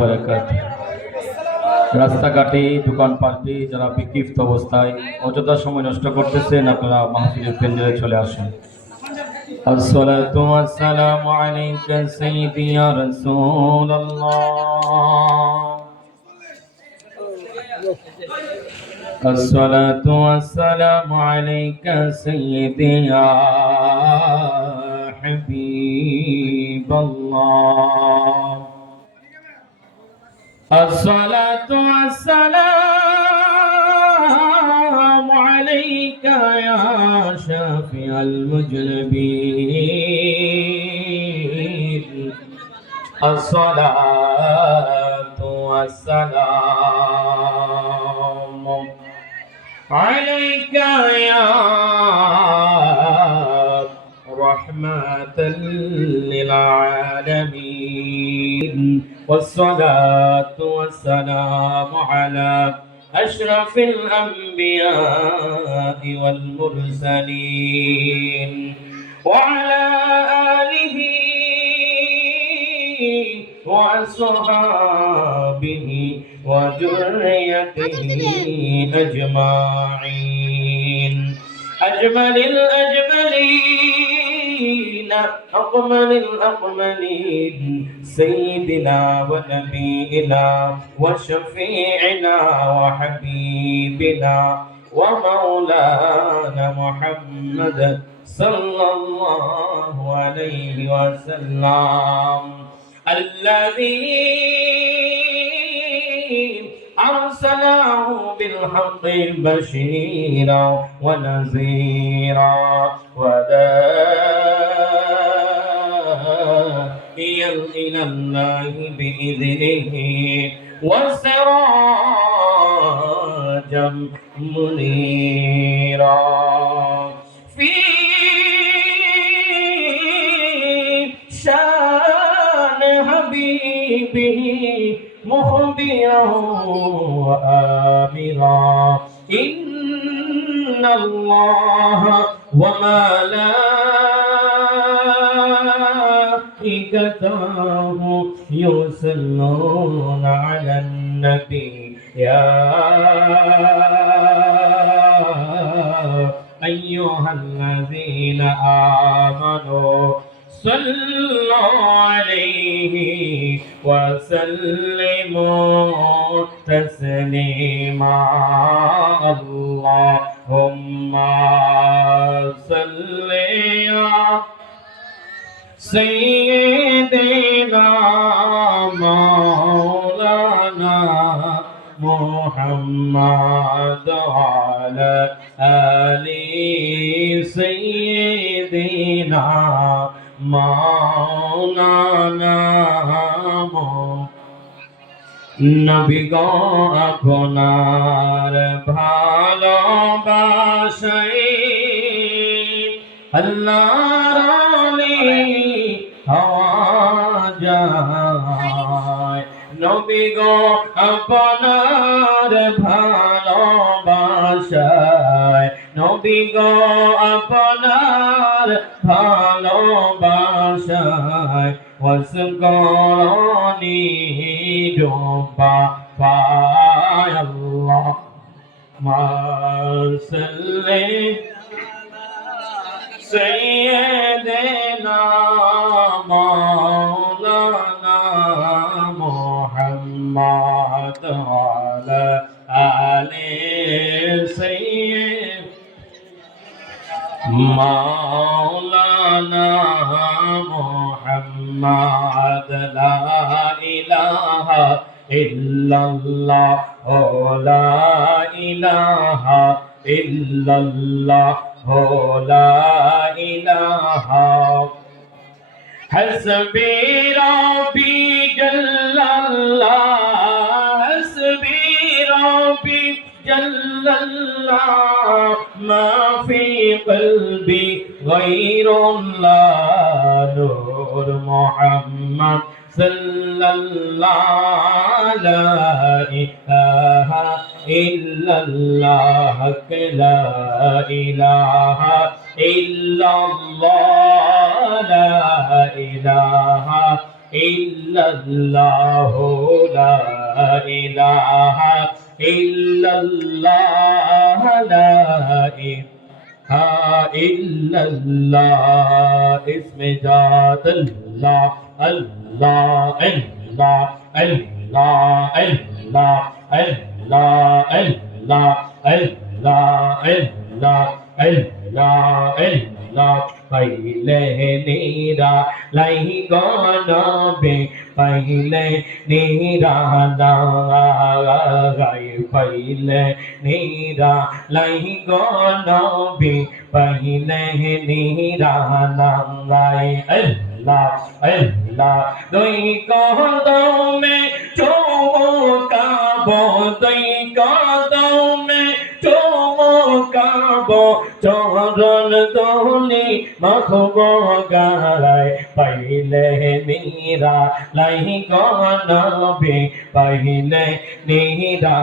বারাকাতুহু। রাস্তাঘাটে দোকানপাটে যারা বিক্ষিপ্ত অবস্থায় অযথা সময় নষ্ট করতেছেন, আপনারা মাহফিলের প্যান্ডেলে চলে আসুন। আসসালাতু ওয়াসসালামু আলাইকা সাইয়্যিদি ইয়া রাসূলুল্লাহ। আসসালাতু ওয়াসসালামু আলাইকা সাইয়্যিদি ইয়া হাবিবাল্লাহ। الصلاة والسلام عليك يا شافع المذنبين. الصلاة والسلام عليك يا رحمة للعالمين. والصلاة والسلام على أشرف الأنبياء والمرسلين وعلى آله وأصحابه وذريته أجمعين. أجمل الأجملين أكمل الأكملين سيدنا ونبينا وشفيعنا وحبيبنا ومولانا محمد صلى الله عليه وسلم الذي أرسله بالحق بشيرا ونذيرا وداعيا إلى الله بإذنه وسراجا منيرا في شان حبيبه مخبرا وآمرا إن الله وملائكته يصلون على النبي يا أيها الذين آمنوا صلوا عليه وسلموا تسليما. اللهم صل على سيدنا مولانا محمد وعلى آل سيدنا مولانا নবী গো আপনার ভালোবাসায় আল্লাহর ওলি হওয়া যায়। নবী গো আপনার ভালোবাসায়, নবী গো আপনার ভালোবাসায় ওয়াসগরনি ডোবা পায়। আল্লাহ মাসাল্লি سيدنا مولانا محمد وعلى آل سيدنا مولانا محمد. لا إله إلا الله لا إله إلا الله لا إله. حسبي ربي جل الله حسبي ربي جل الله ما في قلبي غير الله. نور محمد صلى الله لا إله إلا الله لا إله إلا الله لا إله ইল্লাল্লাহ লা ইলাহা ইল্লাল্লাহ লা ইলাহা ইল্লাল্লাহ ইসমে জাত আল্লাহ আল্লাহ আল্লাহ আল্লাহ আল্লাহ আল্লাহ আল্লাহ আল্লাহ আল্লাহ আল্লাহ আল্লাহ পাইলে নিরা লাই গনবে পাইলে নিরা লাই পাইলে নিরা লাই গনবে পাইলে নিরা লাই আল্লাহ আল্লাহ দুই কদমে চুমকাবো দুই কদমে চুমকাবো চরণ ধুলি মাখবো গায় পাইলে নিরা লাই গনবে পাইলে নিরা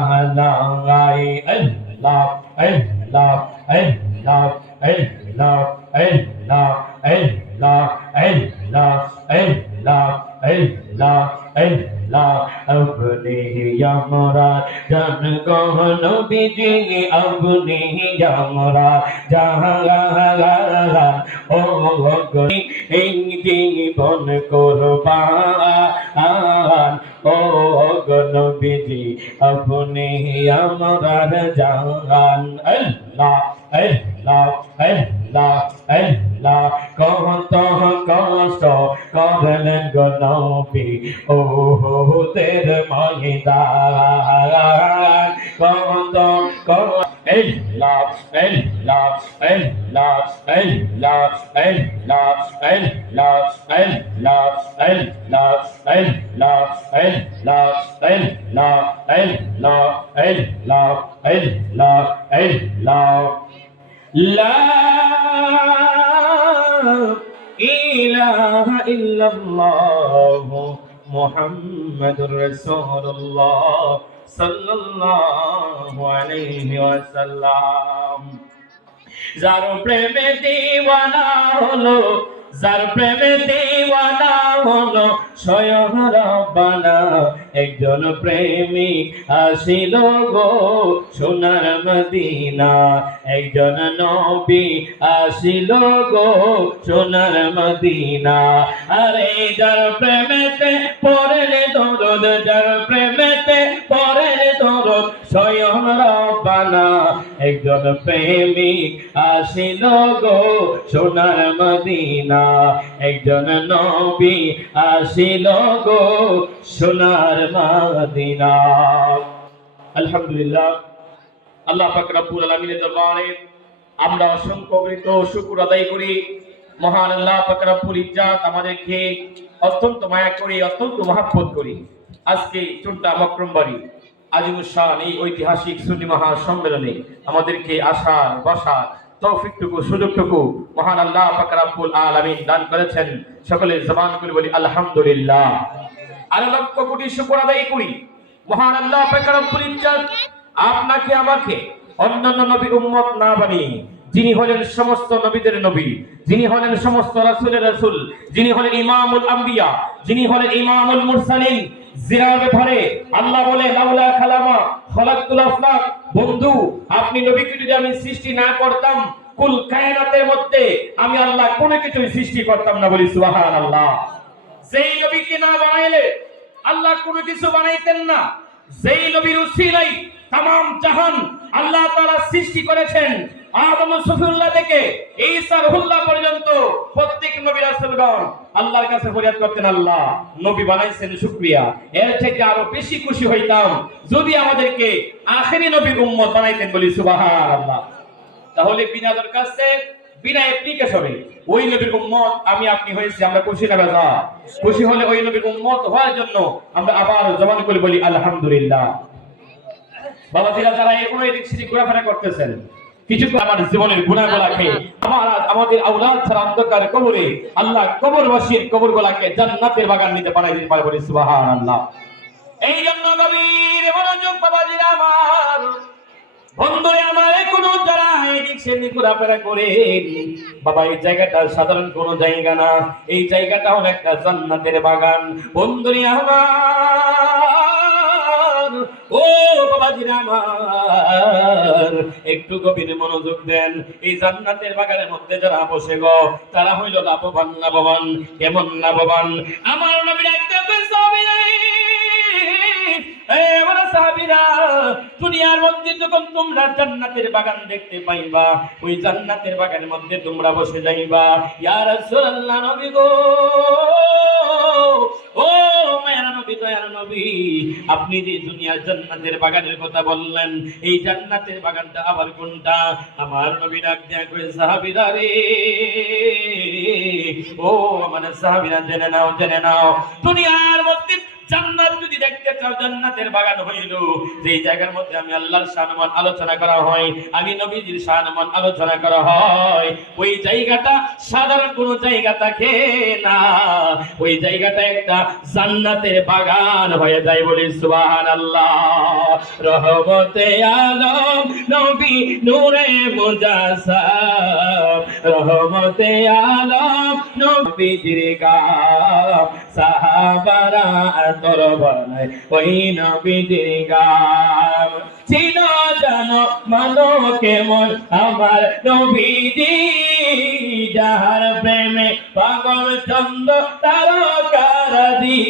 লাই আল্লাহ আল্লাহ আল্লাহ আল্লাহ আল্লাহ আল্লাহ আল্লাহ আল্লাহ আল্লাহ আল্লাহ আপনি আমরা জান গহন বিজি আপনি আমরা জাহালা ও গনি এই জীবন কুরবান ও গন বিজি আপনি আমরা জান আল্লাহ আল্লাহ আল্লাহ আল্লাহ কত কষ্ট করলেন গো নবী ও তের ময়দান কত আল্লাহ আল্লাহ আল্লাহ আল্লাহ আল্লাহ আল্লাহ আল্লাহ আল্লাহ আল্লাহ আল্লাহ আল্লাহ আল্লাহ আল্লাহ আল্লাহ আল্লাহ لا إله إلا الله محمد رسول الله صلى الله عليه وسلم যার প্রেমে দিওয়ানা হলো যার প্রেমে দিওয়ানা হলো স্বয়ং রব্বানা একজন প্রেমিক আসিল গো সোনার মদিনা একজন নবী আসিল গো সোনার মদিনা আরে যার প্রেমেতে পড়লে দরদ যার প্রেমেতে পড়লে দরদ স্বয়ং রব্বানা একজন প্রেমিক আসিল গো সোনার মদিনা একজন নবী আসিল গো সোনার মদিনা আলহামদুলিল্লাহ আল্লাহ পাক রব্বুল আলামিনের দরবারে আমরা অসংখ্য শুকর আদায় করি মহান আল্লাহ পাক রব্বুল ইজ্জাত আমাদেরকে অত্যন্ত মায়া করি অত্যন্ত মহব্বত করি আজকে চুনটা মকরমবাড়ি আজিমুস শান এই ঐতিহাসিক সুন্নি মহা সম্মেলনে আমাদেরকে আসার বসার তৌফিকটুকু সুযোগটুকু মহান আল্লাহ পাক রব্বুল আলামিন দান করেছেন সকলে জবান করে বলি আলহামদুলিল্লাহ আর লক্ষ কোটি শুকর আদায় করি মহান আল্লাহ পাক রব্বুল ইজ্জত আপনাকে আমাকে অন্যান্য নবী উম্মত না বানিয়ে যিনি হলেন সমস্ত নবীদের নবী যিনি হলেন সমস্ত রাসূলের রাসূল যিনি হলেন ইমামুল আম্বিয়া যিনি হলেন ইমামুল মুরসালিন জিনার ব্যাপারে আল্লাহ বলে লাউলা খালামা খলাকতুল আফলাক বন্ধু আপনি নবীকে যদি আমি সৃষ্টি না করতাম কুল কায়নাতের মধ্যে আমি আল্লাহ কোনো কিছু সৃষ্টি করতাম না বলি সুবহানাল্লাহ যেই নবীকে না বানাইলে আল্লাহ কোনো কিছু বানাইতেন না যেই নবীর উসিলাই तमाम জাহান আল্লাহ তাআলা সৃষ্টি করেছেন আদম সুফিউল্লাহ থেকে ঈসা রুহুল্লাহ পর্যন্ত প্রত্যেক নবী রাসূলগণ আল্লাহর কাছে ফরিয়াদ করতেন আল্লাহ নবী বানাইছেন শুকরিয়া এর থেকে আরো বেশি খুশি হইতাম যদি আমাদেরকে আখেরি নবীর উম্মত বানাইতেন বলি সুবহানাল্লাহ তাহলে বিনা দরখাস্তে বিনা অ্যাপ্লিকেশনে ওই নবীর উম্মত আমি আপনি হয়েছি আমরা খুশি না বেজা খুশি হলে ওই নবীর উম্মত হওয়ার জন্য আমরা আবার জবান করে বলি আলহামদুলিল্লাহ বাবা জিরা যারা এখনো এদিক সেদিক ঘোরাফেরা করতেছেন কিছু আমার জীবনের গুনাহগুলোকে আমাদের আওলাদ ছাড়া অন্ধকার কবরে আল্লাহ কবরবাসীর কবরগুলোকে জান্নাতের বাগান নিতে বানাই দিতে পারে বলি সুবহানাল্লাহ এই জন্য নবীর মনোযোগ বাবা জিরা আমার বন্ধুরে আমার কোনো যারা এদিক সেদিক ঘোরাফেরা করে বাবা, এই জায়গাটা সাধারণ কোনো জায়গা না, এই জায়গাটা হলো একটা জান্নাতের বাগান। বন্ধুরে আমার, ও বাবাজিরা আমার, একটু গভীর মনোযোগ দেন। এই জান্নাতের বাগানের মধ্যে যারা বসে গো, তারা হইল লাভবান। লাভবান কেমন লাভবান? আমার নবীর একটা দুনিয়ার মধ্যে যখন তোমরা জান্নাতের বাগান দেখতে পাইবা, ওই জান্নাতের বাগানের মধ্যে তোমরা বসে যাইবা। ইয়া রাসূলুল্লাহ, নবী গো, ও মায়ার নবী, দয়ার নবী, আপনি যে দুনিয়ার জান্নাতের বাগানের কথা বললেন, এই জান্নাতের বাগানটা আবার কোনটা? আমার নবী ডাক দেয়া কই, সাহাবীরা রে, ও আমার সাহাবীরা, জেনে নাও, জেনে নাও, দুনিয়ার মধ্যে জান্নাত যদি দেখতে চাও, জান্নাতের বাগান হইল যেই জায়গার মধ্যে আমি আল্লাহর শানমান আলোচনা করা হয়, আমি নবীজির শানমান আলোচনা করা হয়, ওই জায়গাটা সাধারণ কোনো জায়গা থাকে না, ওই জায়গাটা একটা জান্নাতের বাগান হয়ে যায়। বলি সুবহানাল্লাহ। রহমতে আলম নবী নূরে মুজাসসাম, রহমতে আলম নবীজির গাম, সাহাবারা তোর বানায় ওই নবীজির গাম। চিনো জানো মানো কেমন আমার নবীজি, যাহার প্রেমে পাগল চন্দ্র তারকারাজি,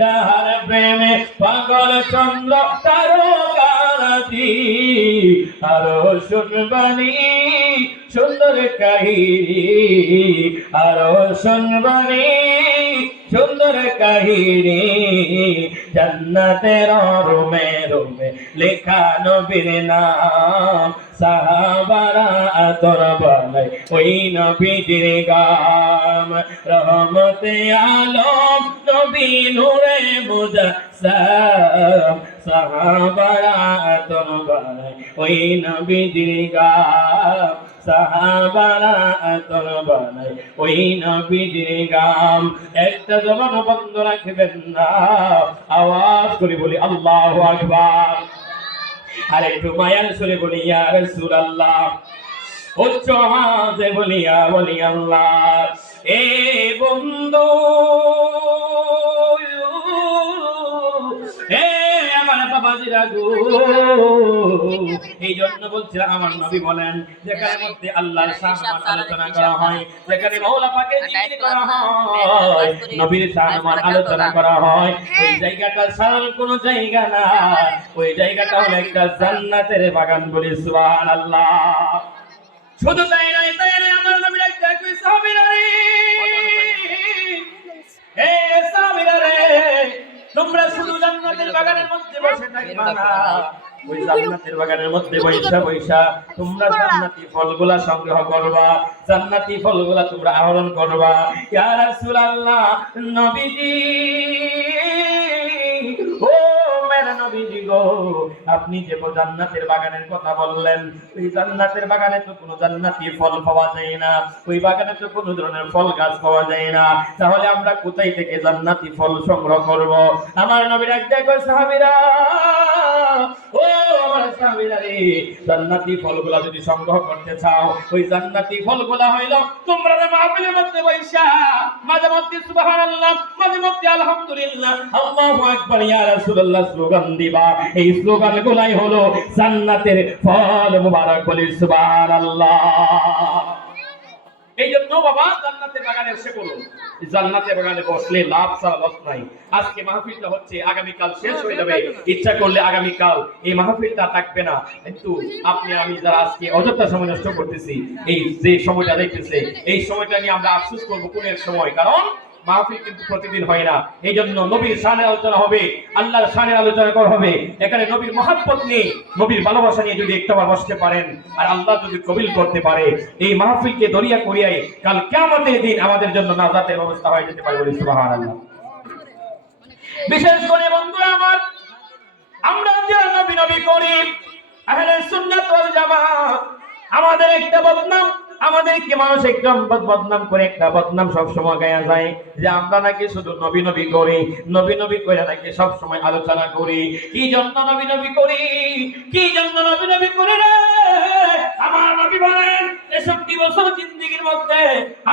যাহার প্রেমে পাগল চন্দ্র তারকারাজি। আরো শুনবানি সুন্দর কাহিনী, আরো শুনবানি সুন্দর কাহিনী, জান্নাতের রুমে রুমে লেখা নবীর নাম, সাহাবারা তোর বানায় ওই নবীজির গাম। রহমতে আলম নবী নূরে মুজাসসাম, সাহাবারা তোর বানায় ওই নবীজির গাম, সাহাবারা তোর বানায় ওই নবীজির গাম। একটা জবান বন্ধ রাখবেন না, আওয়াজ করে বলি আল্লাহু আকবার। আর একটু মায়ার সুরে বলি ইয়া রাসূলুল্লাহ, উচ্চ আওয়াজে বলি ইয়া ওলি আল্লাহ। এ বন্ধু, এ আমার বাবাজিরা গো, এই জন্য বলছিলাম আমার নবী বলেন, যেখানে মধ্যে আল্লাহর শান আলোচনা করা হয়, যেখানে মাওলা পাকের জিকির করা হয়, নবীর শান আলোচনা করা হয়, ওই জায়গাটা সাধারণ কোনো জায়গা না, ওই জায়গাটা হলো একটা জান্নাতের বাগান। বলি সুবহানাল্লাহ। শুধু তাই নয়, তাই নয়, আমার নবীর একটা কই, সাহাবীরা রে, হে সাহাবীরা রে, তোমরা শুধু জান্নাতের বাগানের মধ্যে বসে থাকবা না, ওই জান্নাতের বাগানের মধ্যে বৈশা বৈশা তোমরা জান্নাতি ফলগুলা সংগ্রহ করবা, জান্নাতি ফলগুলা তোমরা আহরণ করবা। ইয়া রাসূলুল্লাহ, নবীজি, ও মেরা নবীজি গো, আপনি যে জান্নাতের বাগানের কথা বললেন, ওই জান্নাতের বাগানে তো কোনো জান্নাতি ফল পাওয়া যায় না, ওই বাগানে তো কোনো ধরনের ফল গাছ পাওয়া যায় না, তাহলে আমরা কোথায় থেকে জান্নাতি ফল সংগ্রহ করব? আমার নবীর এক জায়গায় সাহাবীরা, ও আমার সাহাবীরা রে, জান্নাতি ফলগুলা যদি সংগ্রহ করতে চাও, ওই জান্নাতি ফলগুলা হইল তোমরা মাহফিলের মধ্যে বৈশা মাঝে মধ্যে সুবহানাল্লাহ, মাঝে মধ্যে আলহামদুলিল্লাহ, আল্লাহু আকবার, ইয়া রাসূলুল্লাহ স্লোগান দিবা। এই স্লোগানগুলাই হলো জান্নাতের ফল মুবারক। বলি সুবহানাল্লাহ। এই জন্য বাবা, জান্নাতের বাগানে এসে বলুন, জান্নাতের বাগানে বসলে লাভ ছাড়া লস নাই। আজকে মাহফিলটা হচ্ছে, আগামীকাল শেষ হয়ে যাবে, ইচ্ছা করলে আগামীকাল এই মাহফিলটা থাকবে না, কিন্তু আপনি আমি যারা আজকে অযথা সময় নষ্ট করতেছি, এই যে সময়টা দেখতেছে, এই সময়টা নিয়ে আমরা আফসোস করবো কোন এক সময়, কারণ মাহফিল কিন্তু প্রতিদিন হয় না। এই জন্য নবীর শানের আলোচনা হবে, আল্লাহর শানের আলোচনা করা হবে, এখানে নবীর মহব্বত নিয়ে, নবীর ভালোবাসা নিয়ে যদি একটাবার বসতে পারেন, আর আল্লাহ যদি কবুল করতে পারে, এই মাহফিলকে দরিয়া করিয়াই কাল কিয়ামতের দিন আমাদের জন্য নাজাতের ব্যবস্থা হয়ে যেতে পারে। বলি সুবহানাল্লাহ। বিশেষ করে বন্ধুরা আমার, আমরা যারা নবী নবী করি, আহলে সুন্নাত ওয়াল জামাত, আমাদের একটা বদনাম আমাদেরকে মানুষ একদম বদনাম করে, একটা বদনাম সবসময় গায়া যায় যে আমরা নাকি শুধু নবী নবী করি, নবী নবী করে নাকি সবসময় আলোচনা করি। কি জন্য নবী নবী করি, কি জন্য নবী নবী করি রে? আমার নবী বলেন 63 বছর জিন্দেগীর মধ্যে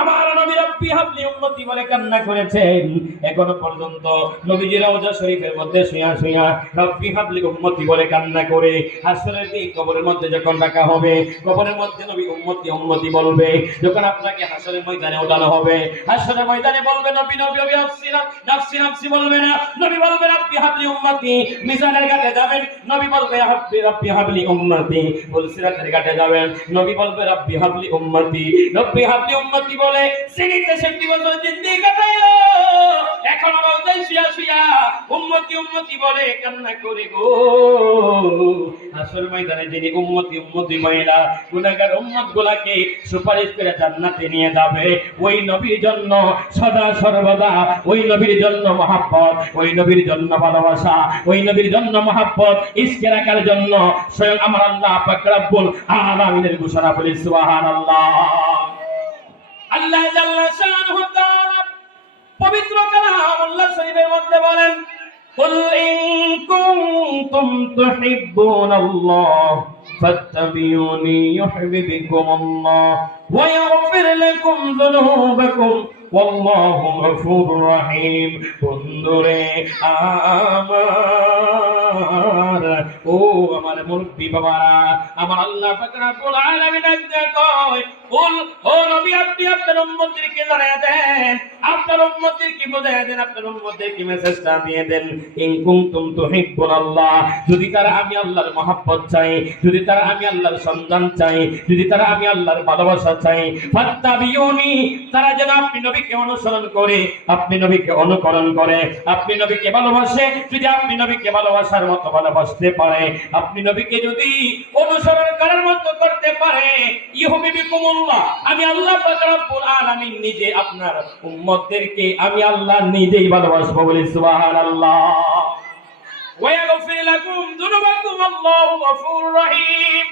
আমার নবী রব্বি হাবলি উম্মতি বলে কান্না করেছেন। এখনো পর্যন্ত নবীজি রওজা শরীফের মধ্যে শুয়া শুয়া রব্বি হাবলি উম্মতি বলে কান্না করে হাসরের দিন কবরের মধ্যে যখন রাখা হবে, কবরের মধ্যে নবী উম্মতি উম্মতি বলবে। যখন আপনাকে হাসরের ময়দানে ওঠানো হবে, হাসরের ময়দানে বলবে নবী নবী নবী নাফসি নাফসি নাফসি বলবে না, নবী বলবে রব্বি হাবলি উম্মতি। মিজানের ঘাটে যাবেন, নবী বলবে রব্বি হাবলি উম্মতি। ফুলসিরাতের ঘাটে যাবেন, নবী বলবে রব্বি হাবলি উম্মতি। রব্বি হাবলি উম্মতি বলে সিনিতে 60 বছর জিন্দেগি কাটাইলো, এখন রওজায় শুয়া শুয়া উম্মতি উম্মতি বলে কান্না করে গো। হাসর ময়দানে যিনি উম্মতি উম্মতি মহিলা গুনাহগার উম্মত গুলাকে সুপারিশ করে জান্নাতে নিয়ে যাবে, ওই নবীর জন্য সদা সর্বদা ওই নবীর জন্য মহব্বত, ওই নবীর জন্য ভালোবাসা, ওই নবীর জন্য মহব্বত ইশকে রাখার জন্য স্বয়ং আমার আল্লাহ পাক রব্বুল আলামিনের ঘোষণা বলি সুবহানাল্লাহ। আল্লাহ জাল্লা শানুহু তাআলা পবিত্র কালামুল্লাহ শরীফের মধ্যে বলেন, কুল ইন কুনতুম তুহিব্বুনাল্লাহ ফাত্তাবিউনি ইউহিব্বুকুমুল্লাহ ওয়া ইয়াগফির লাকুম যুনুবাকুম ওয়াল্লাহু গফুরুর রহিম। বন্ধুরে আমার, ও আমার মুরব্বি বাবারা, আমার আল্লাহ পাক রব্বুল আলামিন ডাকতে কয়, কুল ও নবী আপনি আপনার উম্মতদেরকে জানিয়ে দেন, আপনার উম্মতদেরকে বুঝিয়ে দেন, আপনার উম্মতদেরকে মেসেজটা দিয়ে দেন, ইন কুনতুম তুহিব্বুনাল্লাহ, যদি তারা আমি আল্লাহর মহব্বত চাই, যদি তারা আমি আল্লাহর সন্ধান চাই, যদি তারা আমি আল্লাহর ভালোবাসা চাই, ফাত্তাবিউনি, তারা যেন আপনি নবীকে অনুসরণ করে, আপনি নবীকে অনুকরণ করে, আপনি নবীকে ভালোবাসে। যদি আপনি নবীকে ভালোবাসার মতো ভালোবাসতে পারে, আপনি নবীকে যদি অনুসরণ করার মতো করতে পারে, ইউহিব্বুকুমুল্লাহ, আমি আল্লাহ পাক রব্বুল আলামিন নিজে আপনার উম্মতদেরকে আমি আল্লাহ নিজেই ভালোবাসবো বলি সুবহানাল্লাহ। ওয়া ইয়াগফির লাকুম যুনুবাকুম আল্লাহু গফুরুর রহিম।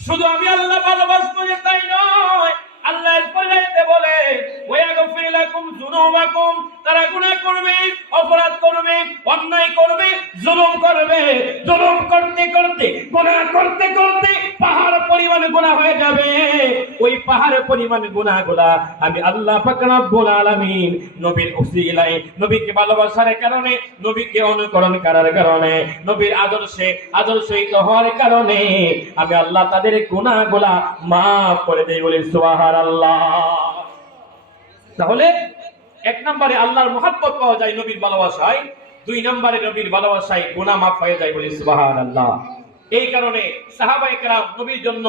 শুধু আমি আল্লাহ ভালোবাসবো যে তাই নয়, আল্লাহ এরপরে বলে ওয়া ইয়াগফির লাকুম যুনুবাকুম, তারা গুনাহ করবে, অপরাধ করবে, অন্যায় করবে, জুলুম করবে, জুলুম করতে করতে গুনাহ করতে করতে পাহাড় পরিমাণ গুনাহ হয়ে যাবে। ওই পাহাড় পরিমাণ গুনাহগুলা আমি আল্লাহ পাক রব্বুল আলামিন নবীর উসিলায়, নবীকে ভালোবাসার কারণে, নবীকে অনুকরণ করার কারণে, নবীর আদর্শিত হওয়ার কারণে আমি আল্লাহ তাদের গুনাহগুলা মাফ করে দেই বলি সুবহানাল্লাহ। তাহলে এক নম্বরে আল্লাহর মহব্বত পাওয়া যায় নবীর ভালোবাসায়, দুই নম্বরে নবীর ভালোবাসায় গুনাহ মাফ হয়ে যায় বলি সুবহানাল্লাহ। এই কারণে সাহাবায়ে কেরাম নবীর জন্য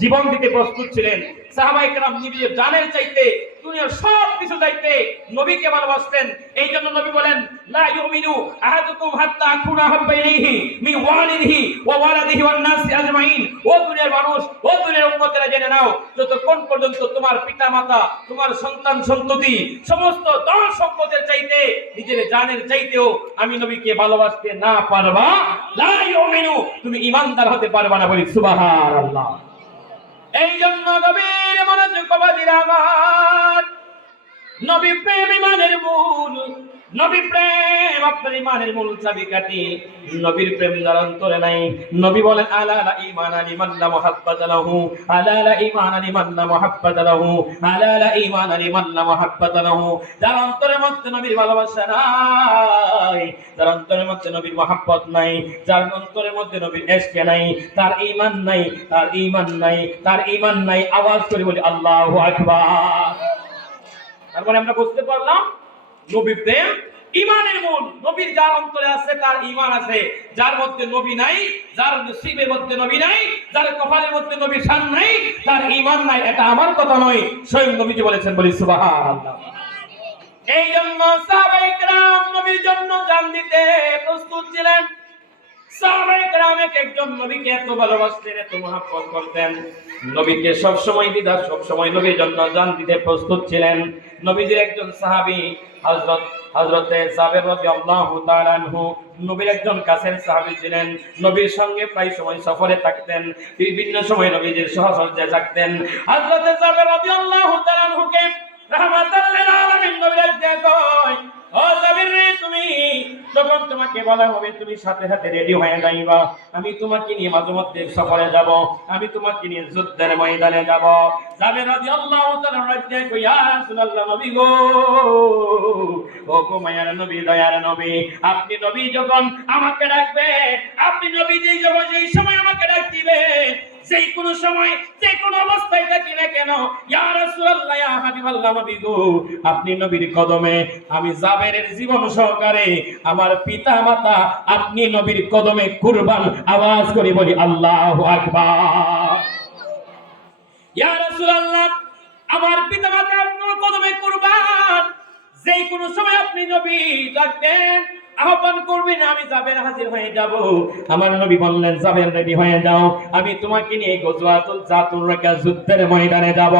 জীবন দিতে প্রস্তুত ছিলেন। সাহাবায়ে কেরাম নিজের জানের চাইতে, দুনিয়ার সব কিছু চাইতে নবীকে ভালোবাসতেন। এই জন্য নবী বলেন, লা ইউমিনু আহাদুকুম হাত্তা আকুনা হাব্বা ইলাইহি মিন ওয়ালিদিহি ওয়া ওয়ালাদিহি ওয়ান নাসি আজমাইন। ও দুনিয়ার মানুষ, ও দুনিয়ার উম্মতেরা জেনে নাও, যতক্ষণ পর্যন্ত তোমার পিতামাতা, তোমার সন্তান সন্ততি, সমস্ত ধন সম্পদের চাইতে, নিজের জানের চাইতেও আমি নবীকে ভালোবাসতে না পারবা, লা ইউমিনু, তুমি ঈমানদার হতে পারবা না বলি সুবহানাল্লাহ। এই জন্য নবীর মনোযোগ বাবাজিরা আমার, নবী প্রেম ঈমানের মূল, নবী প্রেম আপনার ঈমানের মূল চাবিকাঠি। নবীর প্রেম যার অন্তরে নাই, নবী বলেন আলা লা ঈমানা লিমান লা মুহাব্বাতা লাহু, আলা লা ঈমানা লিমান লা মুহাব্বাতা লাহু, আলা লা ঈমানা লিমান লা মুহাব্বাতা লাহু। যার অন্তরের মধ্যে নবীর ভালোবাসা নাই, যার অন্তরের মধ্যে নবীর মহব্বত নাই, যার অন্তরের মধ্যে নবীর ইশক নাই, তার ঈমান নাই, তার ঈমান নাই, তার ঈমান নাই। আওয়াজ করে বলি আল্লাহু আকবার। তারপরে আমরা বুঝতে পারলাম নবী প্রেম ঈমানের মূল। নবীর যার অন্তরে আছে তার ঈমান আছে, যার মধ্যে নবী নাই, যার নসিবের মধ্যে নবী নাই, যার কপালের মধ্যে নবীর শান নাই, তার ঈমান নাই। এটা আমার কথা নয়, স্বয়ং নবীজি বলেছেন বলি সুবহানাল্লাহ। এই জন্য সাহাবায়ে কেরাম নবীর জন্য জান দিতে প্রস্তুত ছিলেন। সাহাবায়ে কেরাম একজন নবীকে এত ভালোবাসতেন, এত মহব্বত করতেন, নবীকে সব সময় নবীর জন্য জান দিতে প্রস্তুত ছিলেন। নবীজির একজন সাহাবী হযরত হযরতে জাবের রাদিয়াল্লাহু তাআলা আনহু নবীর একজন কাছের সাহাবী ছিলেন। নবীর সঙ্গে প্রায় সময় সফরে থাকতেন, বিভিন্ন সময় নবীজির সহচর্যায় থাকতেন। হযরতে জাবের রাদিয়াল্লাহু তাআলা আনহুকে রাহমাতাল লিল আলামিন নবীর কয়, ও জাবের রে, তুমি যখন তোমাকে বলা হবে তুমি সাথে সাথে রেডি হয়ে যাইবা। আমি তোমাকে নিয়ে মাঝে মধ্যে সফরে যাব, আমি তোমাকে নিয়ে যুদ্ধের ময়দানে যাব। জাবের রাদিয়াল্লাহু তাআলা রাদিয়া কই, ইয়া রাসূলুল্লাহ, নবী গো, ও গো মায়ার নবী, দয়ার নবী, আপনি নবী যখন আমাকে ডাকবে, আপনি নবী যেই সময় আমাকে ডাক দিবে, যেই কোন সময় যে কোন অবস্থায় থাকি না কেন, ইয়া রাসূলুল্লাহ, ইয়া হাবিবাল্লাহ, নবী গো, আপনি নবীর কদমে, আমি জাবেরের জীবন সহকারে আমার পিতা মাতা আপনি নবীর কদমে কুরবান। আওয়াজ করে বলি আল্লাহু আকবার। ইয়া রাসূলুল্লাহ, আমার পিতা মাতা আপনার কদমে কুরবান। যেই কোন সময় আপনি নবী ডাকবেন, আহ্বান করবেন, আমি জাবের হাজির হয়ে যাব। আমার নবী বললেন, জাবের রেডি হয়ে যাও, আমি তোমাকে নিয়ে গজওয়াতুল জাতুর রাকা যুদ্ধের ময়দানে যাব।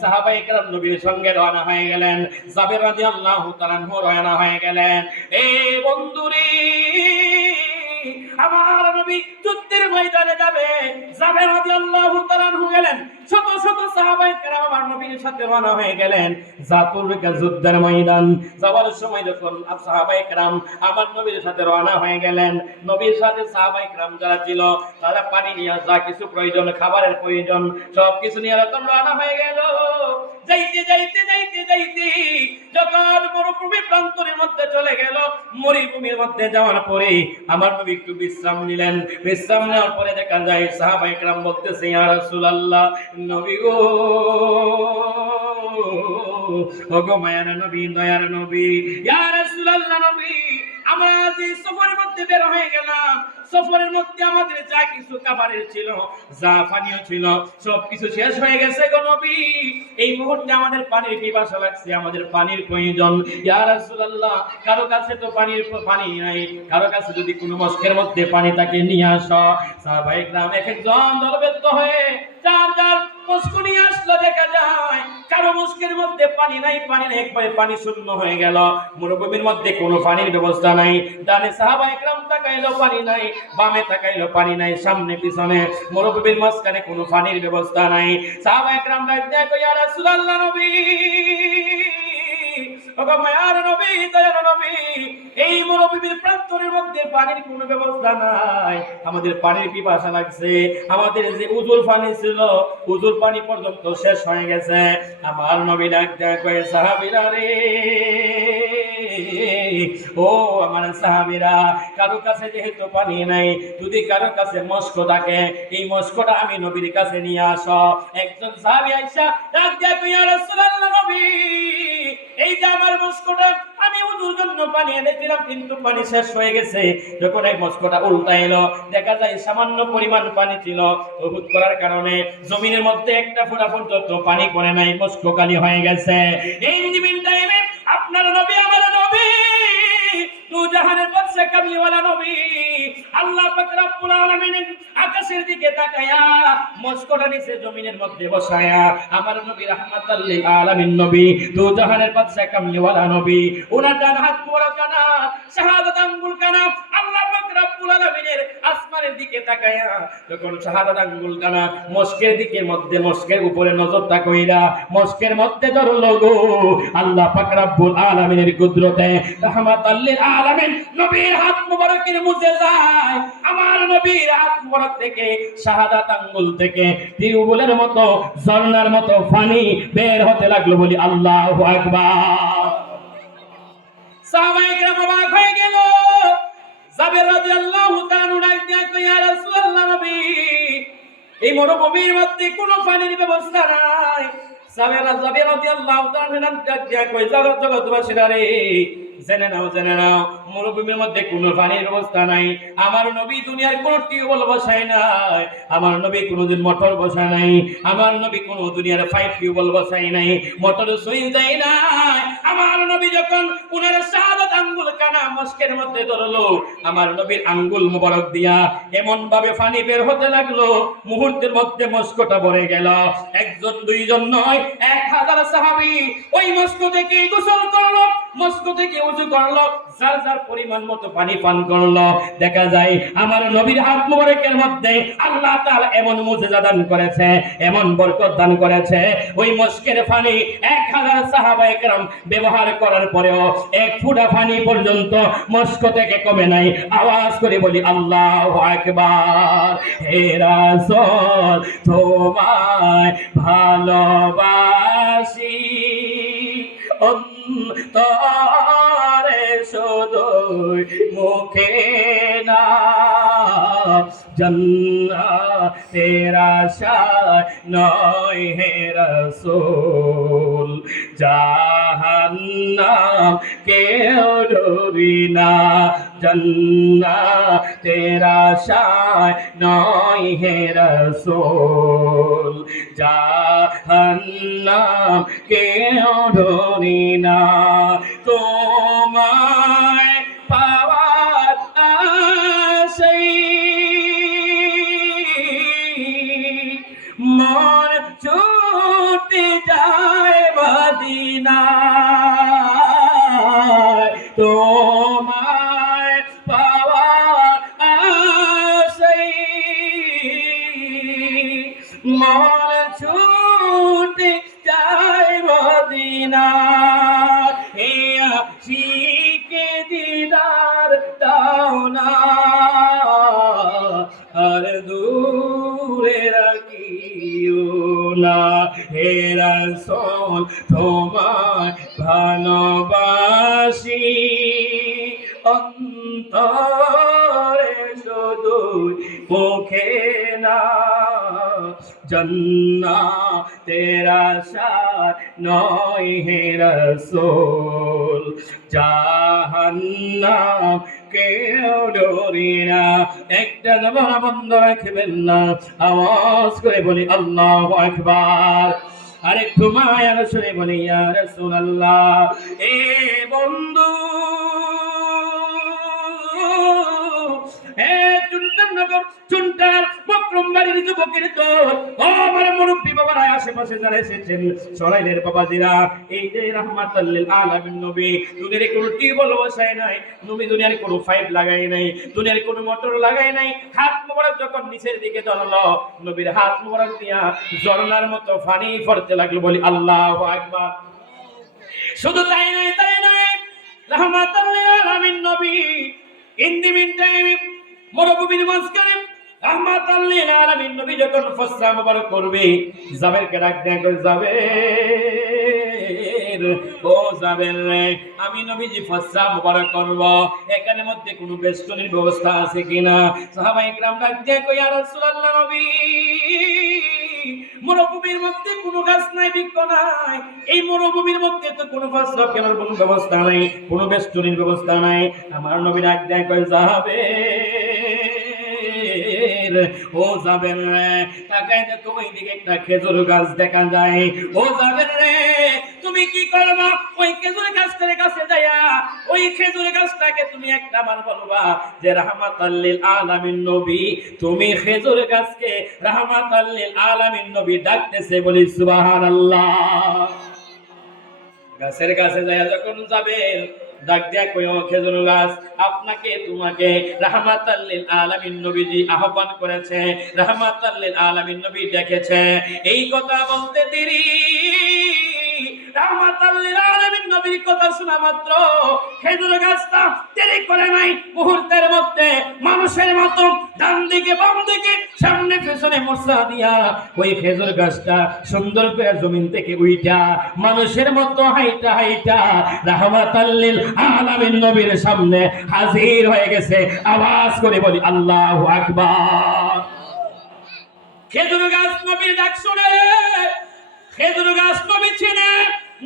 সাহাবায়ে কেরাম নবীর সঙ্গে রওনা হয়ে গেলেন। জাবের রাদিয়াল্লাহু তাআলা আনহু রওনা হয়ে গেলেন। এই বন্ধুরে, আমার নবী যুদ্ধের ময়দানে যাবে। জাবের রাদিয়াল্লাহু তাআলা আনহু গেলেন, শত শত সাহাবায়ে কেরাম আমার নবীর সাথে রওনা হয়ে গেলেন জাতুর রাকা যুদ্ধের ময়দান। যাওয়ার সময় যখন সাহাবায়ে কেরাম আমার নবীর সাথে রওনা হয়ে গেলেন, নবীর সাথে সাহাবায়ে কেরাম যারা ছিল তারা পানি নিয়ে, যা কিছু প্রয়োজন, খাবারের প্রয়োজন, সব কিছু নিয়ে যখন রওনা হয়ে গেল, যাইতে যাইতে যাইতে যাইতে যখন মরুভূমি প্রান্তরের মধ্যে চলে গেল, মরুভূমির মধ্যে যাওয়ার পরে আমার নবী একটু বিশ্রাম নিলেন। বিশ্রাম নেওয়ার পরে দেখা যায় সাহাবায়ে কেরাম বলতেছে, ইয়া রাসূলুল্লাহ, নবী গো, ওগো মায়ার নবী, দয়ার নবী, ইয়া রাসূলুল্লাহ, নবী, আমরা যে সফরের মধ্যে বের হয়ে গেলাম, সফরের মধ্যে আমাদের যা কিছু খাবারের ছিল, যা পানীয় ছিল, সবকিছু শেষ হয়ে গেছে গো নবী। এই মুহূর্তে আমাদের পানির পিপাসা লাগছে, আমাদের পানির প্রয়োজন। ইয়া রাসূলুল্লাহ, কারো কাছে তো পানি নাই, কারো কাছে যদি কোনো মস্কের মধ্যে পানি থাকে নিয়ে আসো। সাহাবায়ে কেরাম এক একজন দলবদ্ধ হয়ে চার চার মস্ক নিয়ে আসলো। দেখা যায় কারো মস্কের মধ্যে পানি নাই, একবারে পানি শূন্য হয়ে গেল। মরুভূমির মধ্যে কোনো পানির ব্যবস্থা নাই। ডানে সাহাবায়ে কেরাম তাকাইলো, পানি নাই, বামে তাকাইলো, পানি নাই, সামনে পিছনে মরুভূমির মাঝখানে কোনো পানির ব্যবস্থা নাই। সাহাবায়ে কেরাম ডাকতে কই, ইয়া রাসূলুল্লাহ, নবী, ওগো মায়ার নবী, দয়ার নবী, এই মরুভূমির প্রান্তরের মধ্যে পানির কোনো ব্যবস্থা নাই, আমাদের পানির পিপাসা লাগছে, আমাদের যে উজুর পানি ছিল, উজুর পানি পর্যন্ত শেষ হয়ে গেছে। আমার নবী ডাকতে কই, সাহাবীরা রে, ও আমার সাহাবীরা, কারো কাছে যেহেতু পানি নাই, যদি কারো কাছে মস্ক থাকে, এই মস্কটা আমি নবীর কাছে নিয়ে আসো। একজন সাহাবী আয়েশা ডাকতে কই, ইয়া রাসূলুল্লাহ, নবী, এই যে আমার মস্কটা, আমি ওযুর জন্য পানি এনেছিলাম কিন্তু পানি শেষ হয়ে গেছে। যখন এই মস্কটা উল্টাইলো, দেখা যায় সামান্য পরিমাণ পানি ছিল, উহুদ করার কারণে জমিনের মধ্যে একটা ফোঁটা পর্যন্ত পানি পড়ে নাই, মস্ক খালি হয়ে গেছে। এই নিমিন টাইমে আপনার নবী, আমার নবী, দু জাহানের বাদশা কামলিওয়ালা নবী, আল্লাহ পাক রব্বুল আলামিন আকাশের দিকে তাকায়া মস্কটা নিচে জমিনের মধ্যে বসায়া, আমার নবী রাহমাতাল লিল আলামিন নবী, দু জাহানের বাদশা কামলিওয়ালা নবী, ওনার ডান হাত মোবারকানা, শাহাদাত আঙ্গুল কানা, আল্লাহ পাক রব্বুল আলামিনের আসমানের দিকে তাকায়া যখন শাহাদাত আঙ্গুল কানা মস্কের দিকে মধ্যে, মস্কের উপরে নজরটা কইরা মস্কের মধ্যে ধরলো গো, আল্লাহ পাক রব্বুল আলামিনের কুদরতে রাহমাতাল লিল আলামিন নবীর হাত মোবারকের মুছে যায়। আমার নবীর হাত মোবারক থেকে, শাহাদাত আঙ্গুল থেকে টিউবওয়েলের মতো, ঝর্ণার মতো পানি বের হতে লাগলো। বলি আল্লাহু আকবার। সাহাবায়ে কেরাম অবাক হয়ে গেল। জাবের রাদিয়াল্লাহু তাআলা ডাকতে কই, ইয়া রাসূলুল্লাহ, নবী, এই মরুভূমির মধ্যে কোনো পানির ব্যবস্থা নাই। জাবের রাদিয়াল্লাহু তাআলা ডাকতে কই, জগৎবাসীরা রে, জেনে নাও, মরুভূমির মধ্যে কোনো পানির ব্যবস্থা নাই। আমার নবী দুনিয়ার কোনো টিউবওয়েল বসায় নাই, আমার নবী কোনোদিন মোটর বসায় নাই, আমার নবী কোনো দুনিয়ার পাইপ টিউবওয়েল বসায় নাই, মোটর সুইচ দেয় নাই। আমার নবী যখন উনার শাহাদাত আঙ্গুল কানা মস্কের মধ্যে ধরলো, আমার নবীর আঙ্গুল মোবারক দিয়া এমন ভাবে পানি বের হতে লাগলো, মুহূর্তের মধ্যে মস্কটা ভরে গেল। একজন দুইজন নয়, 1000 সাহাবী ওই মস্ক থেকে গোসল করলো, মস্কো থেকে উযু করলো, যার যার পরিমাণ মতো পানি পান করলো। দেখা যায় আমার নবীর হাত মোবারকের মধ্যে আল্লাহ তাআলা এমন মুজিজা দান করেছে, এমন বরকত দান করেছে, ওই মস্কের পানি 1000 সাহাবায়ে কেরাম ব্যবহার করার পরেও এক ফোঁটা পানি পর্যন্ত মস্কো থেকে কমে নাই। আওয়াজ করে বলি আল্লাহু আকবার। হে রাসূল তোমায় ভালোবাসি, অন্তরে শুধুই মুখে না, জান্নাতের আশায় নয় হে রাসূল, জাহান্নাম কেউ ডরি না, জান্নাতের আশায় নয় হে রাসূল, জাহান্নাম কেউ ডরি না। তোমায় পাওয়ার আশায় মন ছুটে যায় মদিনায়, তোমায় পাওয়ার আশায় মন ছুটে যায় মদিনায়। হে আশিকে দিদার দাও না, আর দূরে রাখিও না। হে রাসূল তোমায় ভালোবাসি, অন্তরে শুধুই মুখে না, জান্নাতের আশায় নয় হে রাসূল, জাহান্নাম কেউ ডরি না। একটা জবান বন্ধ রাখবেন না, আওয়াজ করে বলি আল্লাহু আকবার। আরেকটু মায়ার সুরে বলি ইয়া রাসূলুল্লাহ। এ বন্ধু, নগর চুনটার বক্রম বাড়ির যুবকের দল, ও আমার মুরব্বী বাবারা, আশেপাশে যারা এসেছেন, সরাইলের বাবাজিরা, এই যে রাহমাতাল লিল আলামিন নবী, দুনিয়ার কোনো টিউবওয়েল বসায় নাই, নবী দুনিয়ার কোনো পাইপ লাগাই নাই, দুনিয়ার কোনো মোটর লাগাই নাই। হাত মোবারক যখন নিচের দিকে ধরলো, নবীর হাত মোবারক দিয়া ঝর্ণার মতো পানি পড়তে লাগলো। বলি আল্লাহু আকবার। শুধু তাই নয়, রাহমাতাল লিল আলামিন নবী ইন দি মিন টাইম মরুভূমির মাঝখানে রাহমাতাল লিল আলামিন নবী যখন ফসরা মোবারক করবে, জাবেরকে ডাক দেয়া করে, জাবের, ও জাবের রে, আমি নবীজি ফসরা মোবারক করব, এখানে মধ্যে কোনো বেষ্টনীর ব্যবস্থা আছে কিনা? সাহাবায়ে কেরাম ডাক দেয়া কই, ইয়া রাসূলুল্লাহ নবী, মরুভূমির মধ্যে কোনো গাছ নাই, বৃক্ষ নাই, এই মরুভূমির মধ্যে তো কোনো ফসরা কেনার কোনো ব্যবস্থা নাই, কোনো বেষ্টনীর ব্যবস্থা নাই। আমার নবী ডাক দেয়া কই, যাবে ও যাবেন রে, তাকাই দেখো ওইদিকে একটা খেজুর গাছ দেখা যায়, ও যাবেন রে, তুমি কি করবা? ওই খেজুর গাছটার কাছে যাইয়া ওই খেজুর গাছটাকে তুমি একটা বার বলবা যে রাহমাতাল লিল আলামিন নবী, তুমি খেজুর গাছকে রাহমাতাল লিল আলামিন নবী ডাকতেছে। বলি সুবহানাল্লাহ। গাছের কাছে যাইয়া যখন যাবে, ডাক দিয়া কই, ও খেজুর গাছ, আপনাকে তোমাকে রাহমাতাল লিল আলামিন নবীজি আহ্বান করেছে, রাহমাতাল লিল আলামিন নবী ডেকেছে। এই কথা বলতে দেরি, রাহমাতাল লিল আলামিন নবীর কথা শোনা মাত্র খেজুর গাছটা দেরি করে নাই, মুহূর্তের মধ্যে মানুষের মতো ডান দিকে বাম দিকে সামনে পেছনে মোছা দিয়া ওই খেজুর গাছটা সুন্দর করে জমিন থেকে উইঠা মানুষের মতো হাইটা হাইটা রাহমাতাল লিল আলামিন নবীর সামনে হাজির হয়ে গেছে। আওয়াজ করে বলি আল্লাহু আকবার। খেজুর গাছ নবীর ডাক শুনে, খেজুর গাছ নবী চিনে,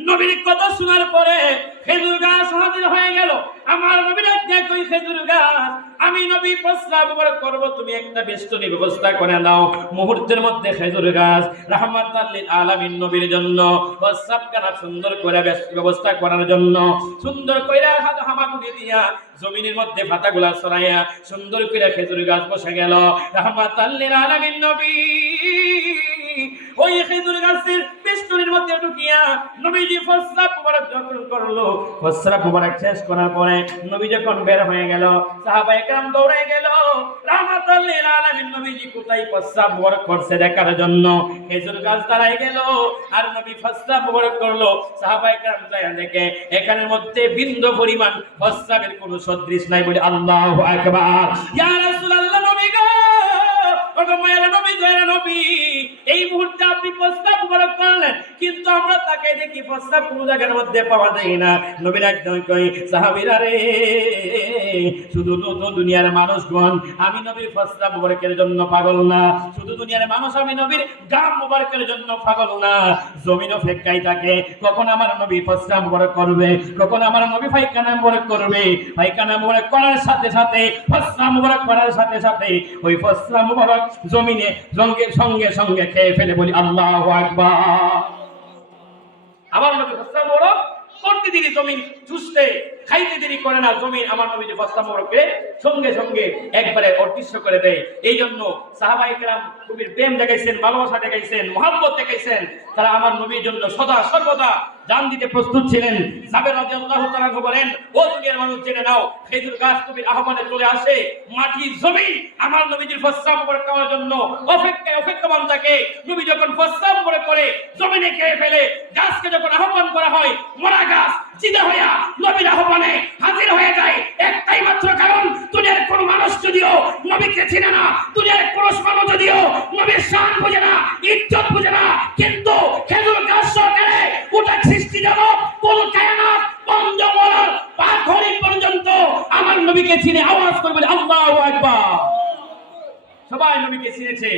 নবীর কথা শোনার পরে খেজুর গাছ হাজির হয়ে গেল। আমার নবীর ডাক কই, খেজুর গাছ, আমি নবী প্রস্রাব করব, তুমি একটা বেষ্টনী ব্যবস্থা করে নাও। মুহূর্তের মধ্যে খেজুর গাছ রাহমাতাল লিল আলামিন নবীর জন্য প্রস্রাবখানা সুন্দর করে ব্যবস্থা করার জন্য সুন্দর কইরা হামাগুড়ি দিয়া জমিনের মধ্যে পাতাগুলা ছড়াইয়া সুন্দর করে খেজুর গাছ বসে গেল। রাহমাতাল লিল আলামিন নবী ওই খেজুর গাছের বেষ্টনীর মধ্যে ঢুকিয়া নবীজি প্রস্রাব মুবারক যখন করলো, প্রস্রাব মুবারক শেষ করার পরে নবী যখন বের হয়ে গেল, সাহাবায়ে কেরাম দৌড়ে গেল রাহমাতাল লিল আলামিন নবীজি কোথায় প্রস্রাব মুবারক করছে দেখার জন্য। খেজুর গাছ দাঁড়ায় গেল আর নবী প্রস্রাব মুবারক করলো। সাহাবায়ে কেরাম যায় দেখে এখানের মধ্যে বিন্দু পরিমাণ প্রস্রাবের কোনো সদৃশ নাই, বলে আল্লাহু আকবার। ইয়া রাসূলুল্লাহ, নবী গো, ওগো মায়ের নবী, দয়ার নবী, এই মুহূর্তে আপনি প্রস্তাব মুবারক করলেন, কিন্তু আমরা তাকে দেখি প্রস্তাব কোনো জায়গার মধ্যে পাওয়া যায় না। নবীর একদম কই, সাহাবীরা রে, শুধু দুনিয়ার মানুষগণ আমি নবীর প্রস্তাব মুবারকের জন্য পাগল না, শুধু দুনিয়ার মানুষ আমি নবীর গাম মুবারকের জন্য পাগল না। জমিন অপেক্ষায় থাকে কখন আমার নবী প্রস্তাব মুবারক করবে, কখন আমার নবী পায়খানা মুবারক করবে। পায়খানা মুবারক করার সাথে সাথে, প্রস্তাব মুবারক করার সাথে সাথে ওই প্রস্তাব মুবারক জমিনে সঙ্গে সঙ্গে সঙ্গে খেয়ে ফেলে, বলি আল্লাহু আকবার। আমার নবী প্রস্তাব মুবারক করতে দেরি জমিন চুষতে খাইতে দেরি করে না, জমিন আমার নবী যে প্রস্তাব মুবারককে সঙ্গে সঙ্গে একবারে অদৃশ্য করে দেয়। এই জন্য সাহাবায়ে কেরাম নবীর প্রেম দেখাইছেন, ভালোবাসা দেখাইছেন, মহব্বত দেখাইছেন। তারা আমার নবীর জন্য সদা সর্বদা জান দিতে প্রস্তুত ছিলেন। জাবের রাদিয়াল্লাহু তাআলা বলেন, ও দুনিয়ার মানুষ জেনে নাও, খেজুর গাছ নবীর আহ্বানে চলে আসে, মাটি জমিন আমার নবীজির প্রস্তাব মুবারক করার জন্য অপেক্ষমান থাকে। নবী যখন প্রস্তাব মুবারক করে জমিনে খেয়ে ফেলে, গাছকে যখন আহ্বান করা হয়, মরা গাছ চিদা হইয়া নবীর আহ্বানে হাজির হয়ে যায়। একটাই মাত্র কারণ, দুনিয়ার কোন মানুষ যদিও নবীকে চিনে না, দুনিয়ার কোন মানুষ যদিও নবীর শান বুঝে না, ইজ্জত বুঝে না, কিন্তু খেজুর গাছ সরকারে গোটা সৃষ্টি জগৎ কুল কায়নাত পঞ্চমলার পাখরি পর্যন্ত আমার নবীকে চিনে আওয়াজ করে বলে আল্লাহু আকবার। সবাই নবীকে চিনেছে।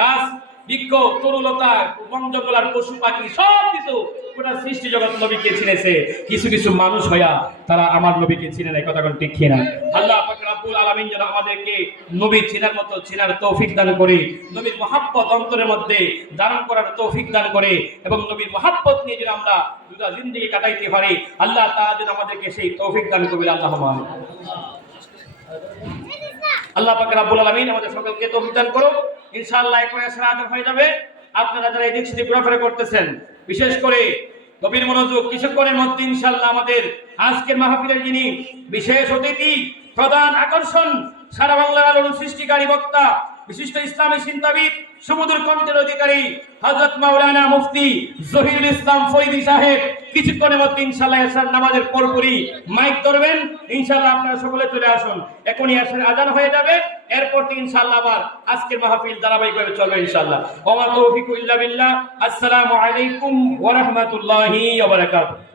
গাছ, বৃক্ষ, তরুলতা, পঞ্চমলার পশু পাখি সব কিছু গোটা সৃষ্টি জগৎ নবীকে চিনেছে। কিছু কিছু মানুষ হইয়া তারা আমার নবীকে চিনে নাই, কথা কোন ঠিক কিনা? আল্লাহ পাক রব্বুল আলামিন যেন আমাদেরকে নবী চিনার মতো চিনার তৌফিক দান করে, নবীর মহব্বত অন্তরের মধ্যে ধারণ করার তৌফিক দান করে, এবং নবীর মহব্বত নিয়ে যেন আমরা দুটা জিন্দেগি কাটাইতে পারি, আল্লাহ তাআলা যেন আমাদেরকে সেই তৌফিক দান করবে। আল্লাহুম্মা আমিন। আল্লাহ পাক রব্বুল আলামিন আমাদের সকলকে তৌফিক দান করুন। ইনশাআল্লাহ একবার সালাত হয়ে যাবে। আপনারা যারা এই দিক থেকে ঘোরাফেরা করতেছেন, বিশেষ করে গভীর মনোযোগ, কিছুক্ষণের মধ্যে ইনশাআল্লাহ আমাদের আজকের মাহফিলের যিনি বিশেষ অতিথি, প্রধান আকর্ষণ, সারা বাংলার আলোড়ন সৃষ্টিকারী বক্তা, বিশিষ্ট ইসলামী চিন্তাবিদ, সুমধুর কণ্ঠের অধিকারী হযরত মাওলানা মুফতি জহিরুল ইসলাম ফয়দী সাহেব কিছুক্ষণের মধ্যে ইনশাআল্লাহ এশার নামাজের পরপরই মাইক ধরবেন। ইনশাআল্লাহ আপনারা সকলে চলে আসুন, এখনই এশার আযান হয়ে যাবে, এরপর থেকে ইনশাআল্লাহ আবার আজকের মাহফিল ধারাবাহিকভাবে চলবে ইনশাআল্লাহ। ওয়া মা তাওফীকু ইল্লা বিল্লাহ। আসসালামু আলাইকুম ওয়া রাহমাতুল্লাহি ওয়া বারাকাতুহু।